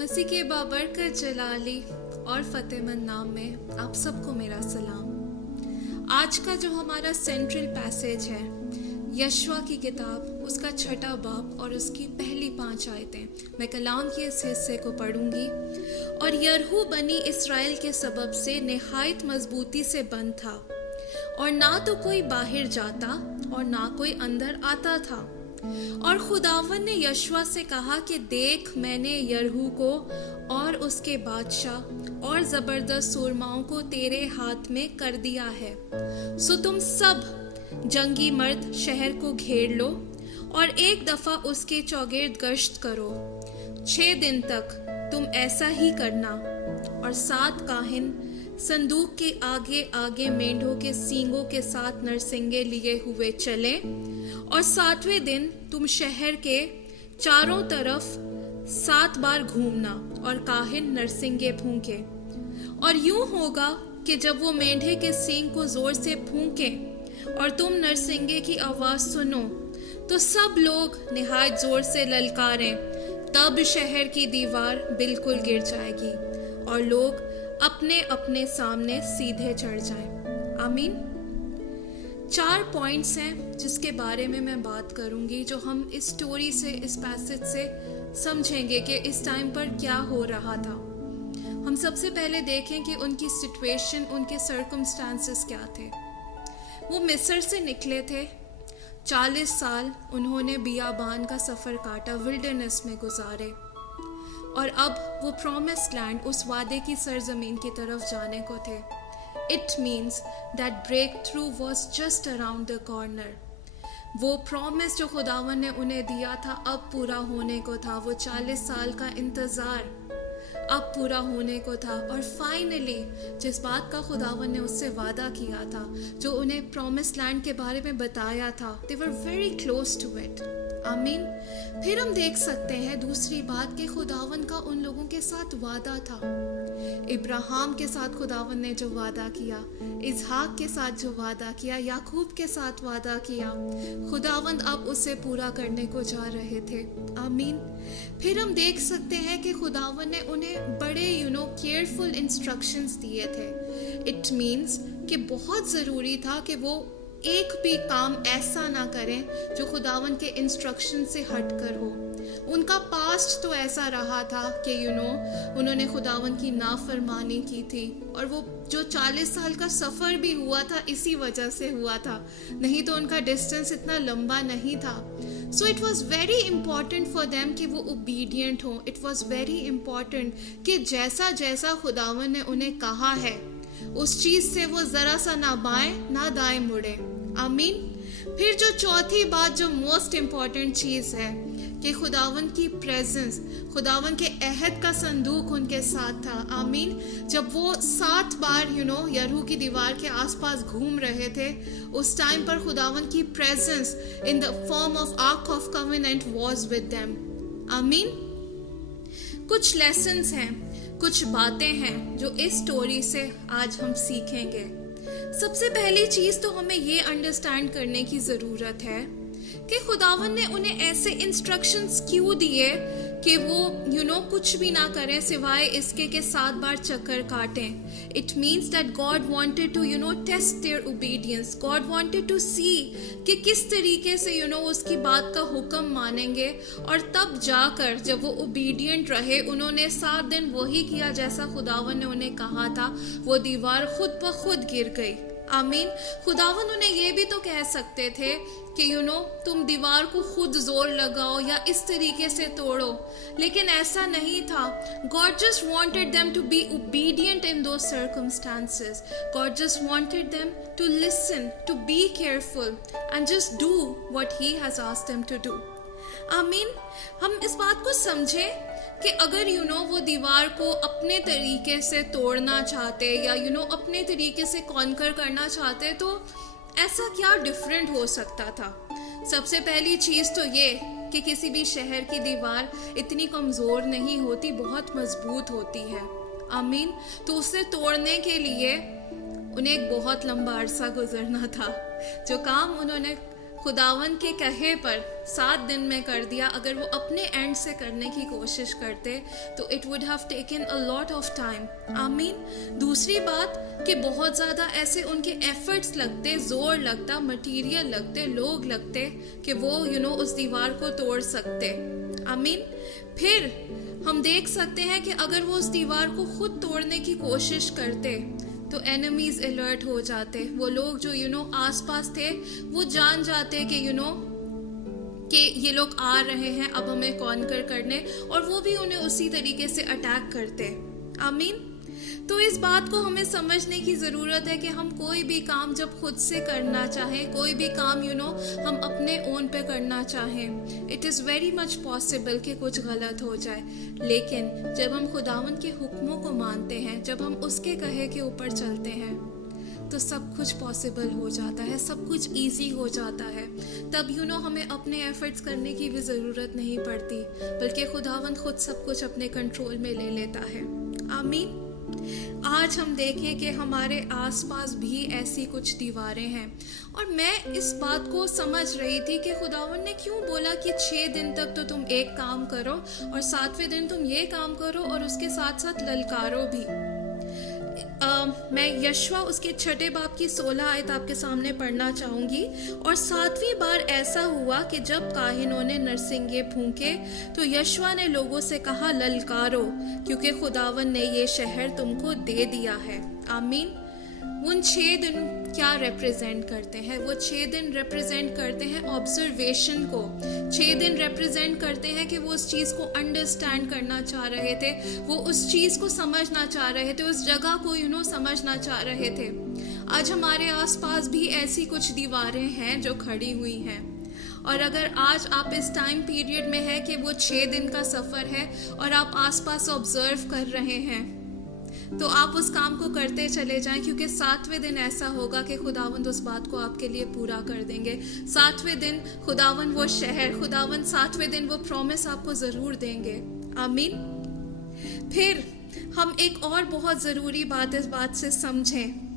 मसीह के बाबरकत जलाली और फतेहमंद नाम में आप सबको मेरा सलाम। आज का जो हमारा सेंट्रल पैसेज है यशवा की किताब, उसका 6 बाब और उसकी पहली 5 आयतें, मैं कलाम के इस हिस्से को पढ़ूंगी। और यरहू बनी इस्राएल के सबब से निहायत मजबूती से बंद था, और ना तो कोई बाहर जाता और ना कोई अंदर आता था। और खुदावन ने यशवा से कहा कि देख, मैंने यरहू को और उसके बादशाह और जबरदस्त सूरमाओं को तेरे हाथ में कर दिया है। सो तुम सब जंगी मर्द शहर को घेर लो और एक दफा उसके चौगिर्द गश्त करो। 6 दिन तक तुम ऐसा ही करना। और 7 काहिन संदूक के आगे आगे मेंढों के सींगों के साथ नरसिंगे लिए हुए चले, और 7वें दिन तुम शहर के चारों तरफ 7 बार घूमना और काहिन नरसिंगे फूंके। और यूं होगा कि जब वो मेंढे के सींग को जोर से फूंके और तुम नरसिंगे की आवाज सुनो, तो सब लोग निहायत जोर से ललकारें। तब शहर की दीवार बिल्कुल गिर जाएगी और लोग अपने अपने सामने सीधे चढ़ जाएं। आमीन। 4 पॉइंट्स हैं जिसके बारे में मैं बात करूंगी, जो हम इस स्टोरी से, इस पैसेज से समझेंगे कि इस टाइम पर क्या हो रहा था। हम सबसे पहले देखें कि उनकी सिचुएशन, उनके सर्कमस्टांसेस क्या थे। वो मिस्र से निकले थे। 40 साल उन्होंने बियाबान का सफ़र काटा, विल्डरनेस में गुजारे, और अब वो प्रॉमिस्ड लैंड, उस वादे की सरजमीन की तरफ जाने को थे। It means that breakthrough was just around the corner. वो प्रॉमिस जो खुदावन ने उन्हें दिया था अब पूरा होने को था। वो 40 साल का इंतज़ार अब पूरा होने को था। और फाइनली जिस बात का खुदावन ने उससे वादा किया था, जो उन्हें प्रॉमिस लैंड के बारे में बताया था, they were very close to it. आमीन। फिर हम देख सकते हैं दूसरी बात कि खुदावन का उन लोगों के साथ वादा था। इब्राहिम के साथ खुदावन ने जो वादा किया, इसहाक के साथ जो वादा किया, याकूब के साथ वादा किया, खुदावन अब उसे पूरा करने को जा रहे थे। आमीन। फिर हम देख सकते हैं कि खुदावन ने उन्हें बड़े केयरफुल इंस्ट्रक्शंस दिए थे। इट मीन्स कि बहुत ज़रूरी था कि वो एक भी काम ऐसा ना करें जो खुदावन के इंस्ट्रक्शन से हटकर हो। उनका पास्ट तो ऐसा रहा था कि उन्होंने खुदावन की नाफरमानी की थी, और वो जो 40 साल का सफ़र भी हुआ था इसी वजह से हुआ था, नहीं तो उनका डिस्टेंस इतना लंबा नहीं था। So it was very important for them कि वो ओबीडियंट हों। इट वॉज वेरी इम्पॉर्टेंट कि जैसा जैसा खुदावन ने उन्हें कहा है उस चीज़ से वो ज़रा सा ना बाएं ना दाएं मुड़े। आमीन। फिर जो चौथी बात, जो मोस्ट इम्पॉर्टेंट चीज़ है कि खुदावन की प्रेजेंस, खुदावन के अहद का संदूक उनके साथ था। आमीन। जब वो 7 बार यरहू की दीवार के आसपास घूम रहे थे, उस टाइम पर खुदावन की presence in the form of arc of covenant was with them. आमीन। कुछ लेसन्स हैं, कुछ बातें हैं जो इस स्टोरी से आज हम सीखेंगे। सबसे पहली चीज़ तो हमें ये अंडरस्टैंड करने की ज़रूरत है कि खुदावन ने उन्हें ऐसे इंस्ट्रक्शंस क्यों दिए कि वो कुछ भी ना करें सिवाय इसके कि 7 बार चक्कर काटें। It means that God wanted to test their obedience. God wanted to see कि किस तरीके से उसकी बात का हुक्म मानेंगे, और तब जाकर जब वो ओबीडियंट रहे, उन्होंने 7 दिन वही किया जैसा खुदावन ने उन्हें कहा था, वो दीवार खुद ब खुद गिर गई। आमीन। खुदावन उन्हें ये भी तो कह सकते थे कि तुम दीवार को खुद जोर लगाओ या इस तरीके से तोड़ो, लेकिन ऐसा नहीं था। God just wanted them to be obedient in those circumstances. God just wanted them to listen, to be careful and just do what He has asked them to do. आमीन। हम इस बात को समझें कि अगर वो दीवार को अपने तरीके से तोड़ना चाहते या अपने तरीके से कॉन्कर करना चाहते, तो ऐसा क्या डिफरेंट हो सकता था। सबसे पहली चीज़ तो ये कि किसी भी शहर की दीवार इतनी कमज़ोर नहीं होती, बहुत मजबूत होती है। आमीन। तो उसे तोड़ने के लिए उन्हें एक बहुत लंबा अरसा गुजरना था। जो काम उन्होंने खुदावन के कहे पर 7 दिन में कर दिया, अगर वो अपने एंड से करने की कोशिश करते तो it would have taken a lot of time. आमीन। दूसरी बात कि बहुत ज़्यादा ऐसे उनके एफर्ट्स लगते, जोर लगता, मटेरियल लगते, लोग लगते कि वो उस दीवार को तोड़ सकते। आमीन। फिर हम देख सकते हैं कि अगर वो उस दीवार को खुद तोड़ने की कोशिश करते तो एनिमीज अलर्ट हो जाते। वो लोग जो आसपास थे वो जान जाते कि कि ये लोग आ रहे हैं अब हमें कॉन्कर करने, और वो भी उन्हें उसी तरीके से अटैक करते। आमीन। तो इस बात को हमें समझने की ज़रूरत है कि हम कोई भी काम जब खुद से करना चाहें, कोई भी काम हम अपने ओन पे करना चाहें, it is very much possible कि कुछ गलत हो जाए। लेकिन जब हम खुदावन के हुक्मों को मानते हैं, जब हम उसके कहे के ऊपर चलते हैं, तो सब कुछ पॉसिबल हो जाता है, सब कुछ इजी हो जाता है। तब हमें अपने एफर्ट्स करने की भी ज़रूरत नहीं पड़ती, बल्कि खुदावंद खुद सब कुछ अपने कंट्रोल में ले लेता है। आमीन। आज हम देखें कि हमारे आसपास भी ऐसी कुछ दीवारें हैं, और मैं इस बात को समझ रही थी कि खुदावन ने क्यों बोला कि 6 दिन तक तो तुम एक काम करो और 7वें दिन तुम ये काम करो और उसके साथ साथ ललकारो भी। मैं यशवा उसके 6 बाब की 16 आयत आपके सामने पढ़ना चाहूंगी। और 7वीं बार ऐसा हुआ कि जब काहिनों ने नरसिंगे फूंके तो यशवा ने लोगों से कहा, ललकारो, क्योंकि खुदावन ने ये शहर तुमको दे दिया है। आमीन। उन 6 दिन क्या रिप्रेजेंट करते हैं? वो 6 दिन रिप्रेजेंट करते हैं ऑब्जर्वेशन को। 6 दिन रिप्रेजेंट करते हैं कि वो उस चीज़ को अंडरस्टैंड करना चाह रहे थे, वो उस चीज़ को समझना चाह रहे थे, उस जगह को समझना चाह रहे थे। आज हमारे आसपास भी ऐसी कुछ दीवारें हैं जो खड़ी हुई हैं, और अगर आज आप इस टाइम पीरियड में है कि वो 6 दिन का सफ़र है और आप आसपास ऑब्जर्व कर रहे हैं, तो आप उस काम को करते चले जाएं, क्योंकि 7वें दिन ऐसा होगा कि खुदावंद उस बात को आपके लिए पूरा कर देंगे। 7वें दिन खुदावंद वो शहर, खुदावंद 7वें दिन वो प्रॉमिस आपको ज़रूर देंगे। आमीन। फिर हम एक और बहुत ज़रूरी बात इस बात से समझें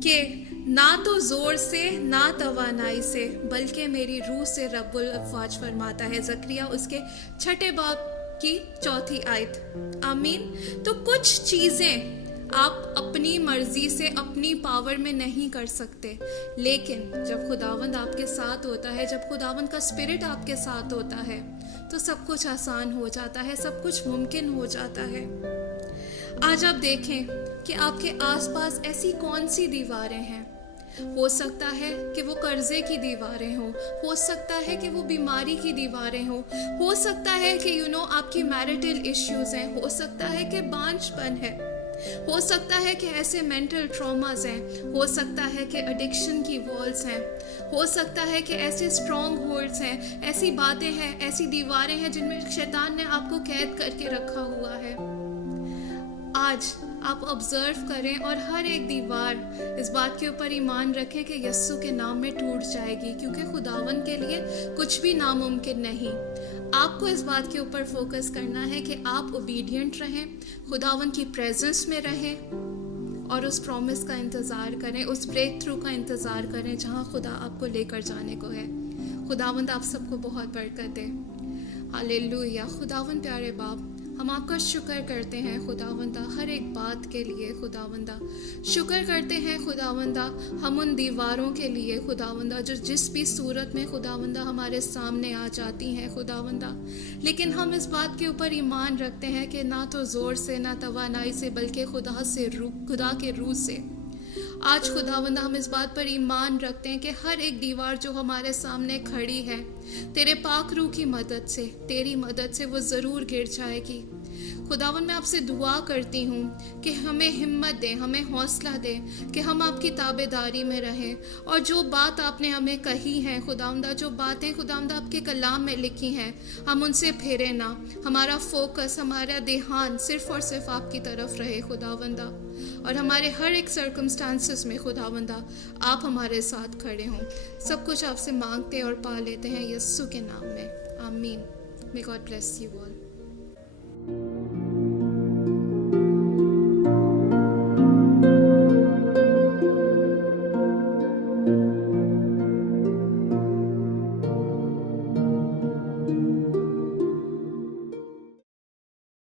कि ना तो ज़ोर से ना तवानाई से, बल्कि मेरी रूह से रब्बुल अफ़वाज फरमाता है, ज़करिया उसके 6 बाब की 4 आयत। आमीन। तो कुछ चीज़ें आप अपनी मर्जी से, अपनी पावर में नहीं कर सकते, लेकिन जब खुदावंद आपके साथ होता है, जब खुदावंद का स्पिरिट आपके साथ होता है, तो सब कुछ आसान हो जाता है, सब कुछ मुमकिन हो जाता है। आज आप देखें कि आपके आसपास ऐसी कौन सी दीवारें हैं। हो सकता है कि वो कर्जे की दीवारें हो सकता है कि वो बीमारी की दीवारें हो सकता है कि आपकी मैरिटल इश्यूज हैं, हो सकता है कि बांझपन है, हो सकता है कि ऐसे मेंटल ट्रॉमास हैं, हो सकता है कि एडिक्शन की वॉल्स हैं, हो सकता है कि ऐसे स्ट्रॉन्ग होल्ड्स हैं, ऐसी बातें हैं, ऐसी दीवारें हैं जिनमें शैतान ने आपको कैद करके रखा हुआ है। आज आप ऑब्जर्व करें और हर एक दीवार इस बात के ऊपर ईमान रखें कि यस्सु के नाम में टूट जाएगी, क्योंकि खुदावन के लिए कुछ भी नामुमकिन नहीं। आपको इस बात के ऊपर फोकस करना है कि आप ओबीडियंट रहें, खुदावन की प्रेजेंस में रहें और उस प्रॉमिस का इंतज़ार करें, उस ब्रेक थ्रू का इंतज़ार करें जहां खुदा आपको लेकर जाने को है। खुदावंद आप सबको बहुत बरकत दे। हालेलुया। खुदावंद प्यारे बाप, हम आपका शुक्र करते हैं खुदावंदा हर एक बात के लिए। खुदावंदा शुक्र करते हैं खुदावंदा हम उन दीवारों के लिए खुदावंदा जो जिस भी सूरत में खुदावंदा हमारे सामने आ जाती हैं खुदावंदा, लेकिन हम इस बात के ऊपर ईमान रखते हैं कि ना तो ज़ोर से ना तवानाई से, बल्कि खुदा के रूह से। आज खुदावंदा हम इस बात पर ईमान रखते हैं कि हर एक दीवार जो हमारे सामने खड़ी है, तेरे पाक रूह की मदद से, तेरी मदद से वो ज़रूर गिर जाएगी। खुदावन मैं आपसे दुआ करती हूँ कि हमें हिम्मत दे, हमें हौसला दे कि हम आपकी ताबेदारी में रहें, और जो बात आपने हमें कही है खुदावंदा, जो बातें खुदावंदा आपके कलाम में लिखी हैं, हम उनसे फेरे ना। हमारा फोकस, हमारा ध्यान सिर्फ और सिर्फ आपकी तरफ रहे खुदावंदा, और हमारे हर एक सर्कमस्टांसेस में खुदावंदा आप हमारे साथ खड़े हों। सब कुछ आपसे मांगते और पा लेते हैं यस्सु के नाम में। आमीन। May God bless you all.